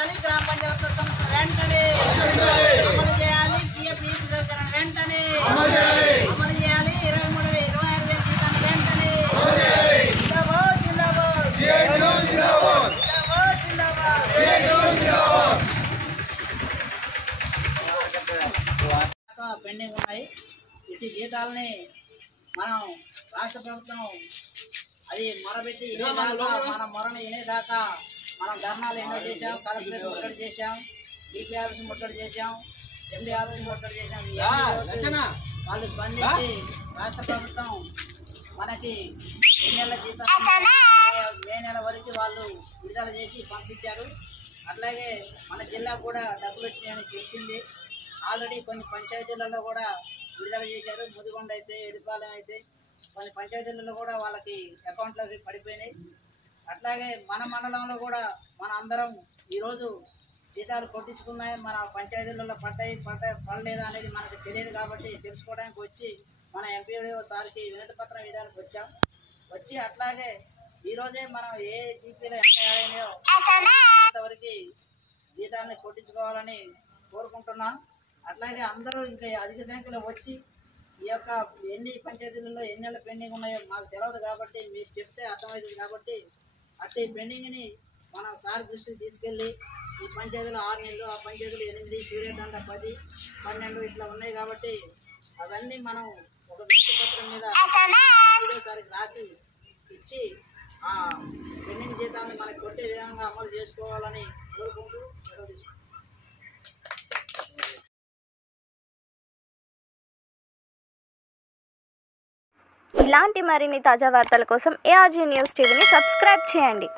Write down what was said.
చేయాలి, గ్రామ పంచాయతీ సంస్థ వెంటనే అమలు చేయాలి, పిఎఫ్ఈసీ సౌకర్యం వెంటనే అమలు చేయాలి, 23,000 జీతాన్ని వెంటనే జిందాబాద్ జిందాబాద్ జిందాబాద్ జిందాబాద్. పెండింగ్ ఉన్నాయి. ఇటు జీతాలని మనం రాష్ట్ర ప్రభుత్వం అది మొరబెట్టి వినేదాకా మన మొరను వినేదాకా మనం ధర్నాలు ఎన్నో చేసాం, కలెక్టరేట్ ముట్టడి చేసాం, డిపి ఆఫీస్ ముట్టడి చేసాం, ఎండి ఆఫీస్ ముట్టడి చేసాం. వాళ్ళు స్పందించి రాష్ట్ర ప్రభుత్వం మనకి మే నెల జీతం మే నెల వరకు వాళ్ళు విడుదల చేసి పంపించారు. అట్లాగే మన జిల్లా కూడా డబ్బులు వచ్చినాయని తెలిసింది. ఆల్రెడీ కొన్ని పంచాయతీలలో కూడా విడుదల చేశారు. ముదిగొండ అయితే, ఎడిపాలెం అయితే కొన్ని పంచాయతీలలో కూడా వాళ్ళకి అకౌంట్లోకి పడిపోయినాయి. అట్లాగే మన మండలంలో కూడా మన అందరం ఈరోజు జీతాలు కొట్టించుకున్నాయి. మన పంచాయతీలలో పడలేదా అనేది మనకు తెలియదు కాబట్టి తెలుసుకోవడానికి వచ్చి మన ఎంపీడీఓ సార్కి వినతి పత్రం ఇవ్వడానికి వచ్చి అట్లాగే ఈరోజే మనం ఏ జీపీలో ఎంత అయినాయో అంతవరకు జీతాన్ని కొట్టించుకోవాలని కోరుకుంటున్నాం. అట్లాగే అందరూ ఇంకా అధిక సంఖ్యలో వచ్చి ఈ యొక్క ఎన్ని పంచాయతీలలో ఎన్ని నెలల పెండింగ్ ఉన్నాయో మాకు తెలియదు కాబట్టి మీరు చెప్తే అర్థమవుతుంది కాబట్టి అట్టి పెండింగ్ని మనం సార్ దృష్టికి తీసుకెళ్ళి ఈ పంచాయతీలో 6 నెలలు, ఆ పంచాయతీలో 8, సూర్యదండ 10, 12 ఇట్లా ఉన్నాయి కాబట్టి అవన్నీ మనం ఒక వినతి పత్రం మీద ఒకసారికి రాసి ఇచ్చి ఆ పెండింగ్ జీతాలను మనకు కొట్టే విధంగా అమలు చేసుకోవాలని కోరుకుంటూ సెలవు తీసుకుంటాం. ఇలాంటి మరిన్ని తాజా వార్తల కోసం ARG న్యూస్ టీవీని సబ్స్క్రైబ్ చేయండి.